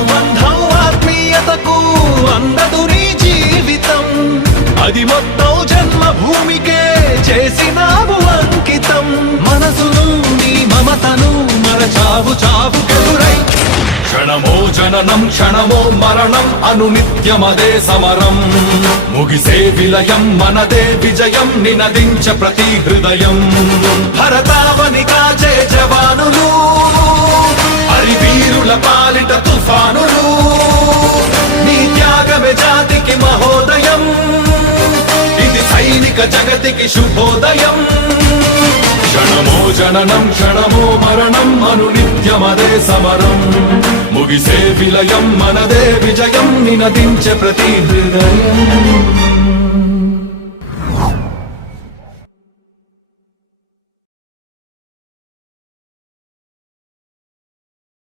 అనుబంధం ఆత్మీయతకు అందదు నీ జీవితం అది మొత్తం జన్మభూమికే చేసినావు అంకితం మనసును నీ మమతను మరచావు చావుకెదురై క్షణమో జననం క్షణమో మరణం అనునిత్యమదే సమరం ముగిసే విలయం మనదే విజయం నినదించ ప్రతి హృదయం భరతావని కాచే జవానులు హరివీరుల పాలిట తుఫానులు నీ త్యాగమే జాతికి మహోదయం ఇది సైనిక జగతికి శుభోదయం క్షణమో జననం క్షణమో మరణం అనునిత్యమదే సమరం ముగిసే విలయం మనదే విజయం నినదించే ప్రతి హృదయం